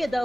ವಲಯದ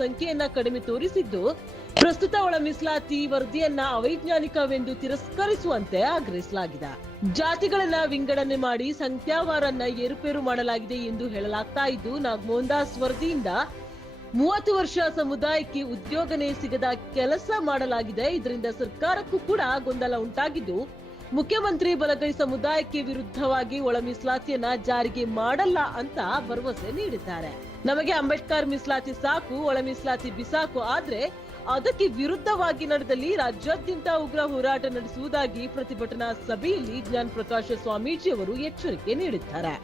ಸಂಖ್ಯೆಯನ್ನ ಕಡಿಮೆ ತೋರಿಸಿದ್ದು, ಪ್ರಸ್ತುತ ಒಳ ಮೀಸಲಾತಿ ವರದಿಯನ್ನ ಅವೈಜ್ಞಾನಿಕವೆಂದು ತಿರಸ್ಕರಿಸುವಂತೆ ಆಗ್ರಹಿಸಲಾಗಿದೆ. ಜಾತಿಗಳನ್ನ ವಿಂಗಡಣೆ ಮಾಡಿ ಸಂಖ್ಯಾವಾರನ್ನ ಏರುಪೇರು ಮಾಡಲಾಗಿದೆ ಎಂದು ಹೇಳಲಾಗ್ತಾ ಇದ್ದು, ನಾಗಮೋಹನ್ ದಾಸ್ ವರದಿಯಿಂದ 30 ವರ್ಷ ಸಮುದಾಯಕ್ಕೆ ಉದ್ಯೋಗನೇ ಸಿಗದ ಕೆಲಸ ಮಾಡಲಾಗಿದೆ. ಇದರಿಂದ ಸರ್ಕಾರಕ್ಕೂ ಕೂಡ ಗೊಂದಲ ಉಂಟಾಗಿದ್ದು, ಮುಖ್ಯಮಂತ್ರಿ ಬಲಗೈ ಸಮುದಾಯಕ್ಕೆ ವಿರುದ್ಧವಾಗಿ ಒಳ ಮೀಸಲಾತಿಯನ್ನ ಜಾರಿಗೆ ಮಾಡಲ್ಲ ಅಂತ ಭರವಸೆ ನೀಡಿದ್ದಾರೆ. ನಮಗೆ ಅಂಬೇಡ್ಕರ್ ಮೀಸಲಾತಿ ಸಾಕು, ಒಳ ಮೀಸಲಾತಿ ಬಿಸಾಕು, ಆದ್ರೆ ಅದಕ್ಕೆ ವಿರುದ್ಧವಾಗಿ ನಡೆದಲ್ಲಿ ರಾಜ್ಯಾದ್ಯಂತ ಉಗ್ರ ಹೋರಾಟ ನಡೆಸುವುದಾಗಿ ಪ್ರತಿಭಟನಾ ಸಭೆಯಲ್ಲಿ ಜ್ಞಾನ ಪ್ರಕಾಶ ಸ್ವಾಮೀಜಿ ಅವರು ಎಚ್ಚರಿಕೆ ನೀಡಿದ್ದಾರೆ.